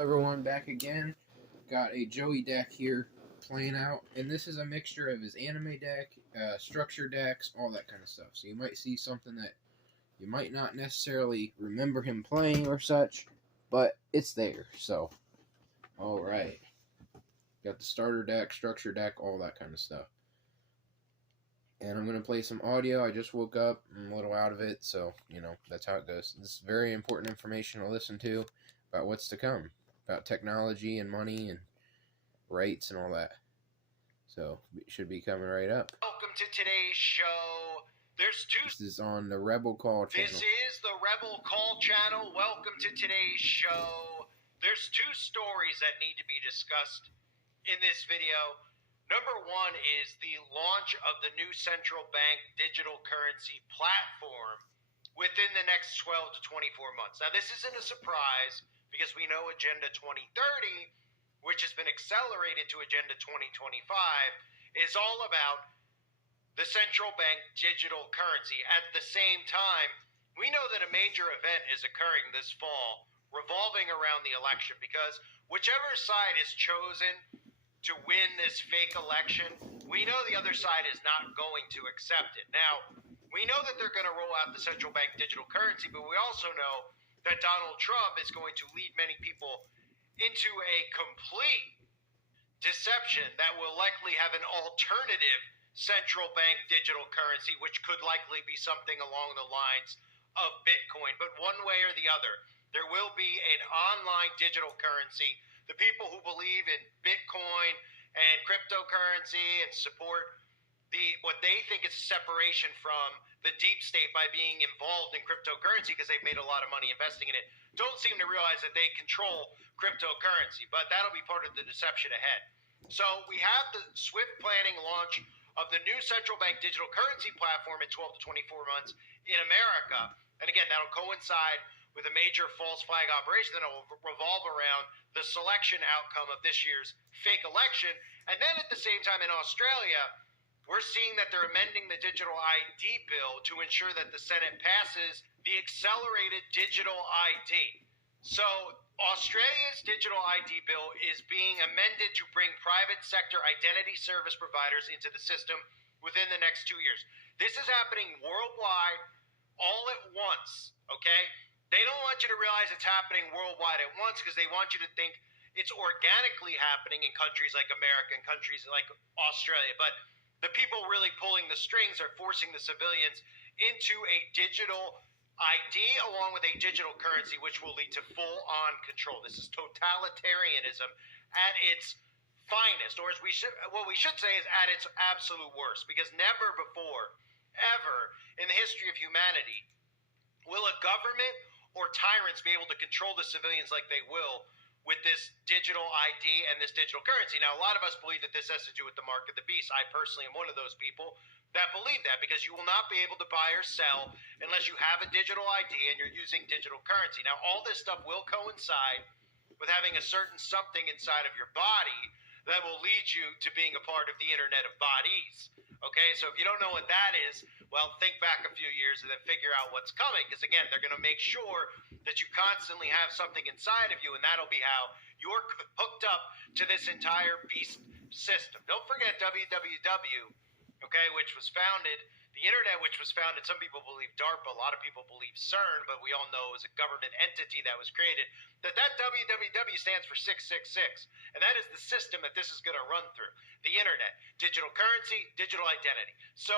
Everyone back again. Got a Joey deck here playing out, and this is a mixture of his anime deck, structure decks, all that kind of stuff. So you might see something that you might not necessarily remember him playing or such, but it's there. So, all right, got the starter deck, structure deck, all that kind of stuff. And I'm gonna play some audio. I just woke up, I'm a little out of it, so that's how it goes. This is very important information to listen to about what's to come, about technology and money and rates and all that. So it should be coming right up. Welcome to today's show. This is on the Rebel Call channel. This is the Rebel Call channel. Welcome to today's show. There's two stories that need to be discussed in this video. Number one is the launch of the new central bank digital currency platform within the next 12 to 24 months. Now, this isn't a surprise because we know Agenda 2030, which has been accelerated to Agenda 2025, is all about the central bank digital currency. At the same time, we know that a major event is occurring this fall revolving around the election, because whichever side is chosen to win this fake election, we know the other side is not going to accept it. Now, we know that they're going to roll out the central bank digital currency, but we also know that Donald Trump is going to lead many people into a complete deception that will likely have an alternative central bank digital currency, which could likely be something along the lines of Bitcoin. But one way or the other, there will be an online digital currency. The people who believe in Bitcoin and cryptocurrency and support what they think is separation from the deep state by being involved in cryptocurrency because they've made a lot of money investing in it, don't seem to realize that they control cryptocurrency. But that'll be part of the deception ahead. So we have the swift planning launch of the new central bank digital currency platform in 12 to 24 months in America. And again, that'll coincide with a major false flag operation that will revolve around the selection outcome of this year's fake election. And then at the same time in Australia, we're seeing that they're amending the digital ID bill to ensure that the Senate passes the accelerated digital ID. So Australia's digital ID bill is being amended to bring private sector identity service providers into the system within the next 2 years. This is happening worldwide all at once, okay? They don't want you to realize it's happening worldwide at once because they want you to think it's organically happening in countries like America and countries like Australia. But the people really pulling the strings are forcing the civilians into a digital ID along with a digital currency, which will lead to full-on control. This is totalitarianism at its finest, or as we should say is at its absolute worst, because never before, ever in the history of humanity will a government or tyrants be able to control the civilians like they will with this digital ID and this digital currency. Now, a lot of us believe that this has to do with the mark of the beast. I personally am one of those people that believe that, because you will not be able to buy or sell unless you have a digital ID and you're using digital currency. Now, all this stuff will coincide with having a certain something inside of your body that will lead you to being a part of the Internet of Bodies. Okay, so if you don't know what that is, well, think back a few years and then figure out what's coming. Because again, they're going to make sure that you constantly have something inside of you, and that'll be how you're hooked up to this entire beast system. Don't forget www, okay, which was founded, the internet, which was founded, some people believe DARPA, a lot of people believe CERN, but we all know it was a government entity that was created, that www stands for 666, and that is the system that this is going to run through. The internet, digital currency, digital identity. So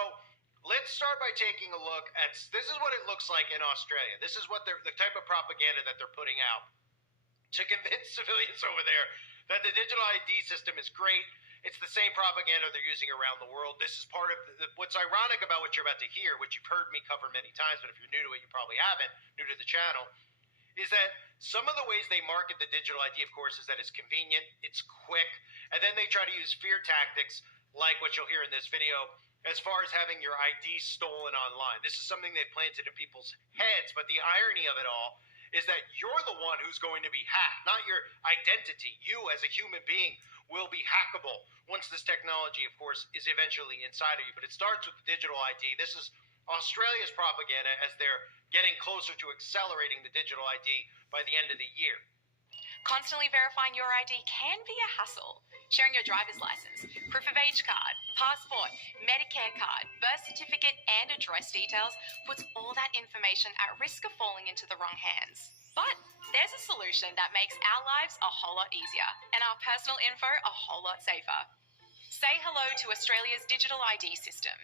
let's start by taking a look at, this is what it looks like in Australia. This is what the type of propaganda that they're putting out to convince civilians over there that the digital ID system is great. It's the same propaganda they're using around the world. This is part of what's ironic about what you're about to hear, which you've heard me cover many times, but if you're new to it, you probably haven't, new to the channel, is that some of the ways they market the digital ID, of course, is that it's convenient, it's quick, and then they try to use fear tactics like what you'll hear in this video as far as having your ID stolen online. This is something they planted in people's heads, but the irony of it all is that you're the one who's going to be hacked, not your identity. You as a human being will be hackable once this technology, of course, is eventually inside of you. But it starts with the digital ID. This is Australia's propaganda as they're getting closer to accelerating the digital ID by the end of the year. Constantly verifying your ID can be a hassle. Sharing your driver's license, proof of age card, passport, Medicare card, birth certificate, and address details puts all that information at risk of falling into the wrong hands. But there's a solution that makes our lives a whole lot easier and our personal info a whole lot safer. Say hello to Australia's digital ID system.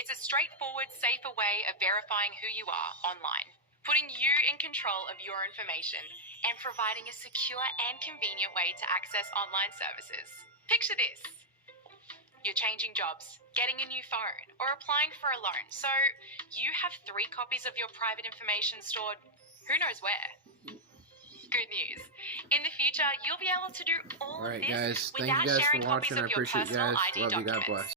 It's a straightforward, safer way of verifying who you are online, putting you in control of your information and providing a secure and convenient way to access online services. Picture this. You're changing jobs, getting a new phone, or applying for a loan, so you have 3 copies of your private information stored who knows where. Good news. In the future, you'll be able to do all of Alright this guys, thank without you guys for sharing copies watching. I of your appreciate you personal guys. ID Love you. God documents. bless.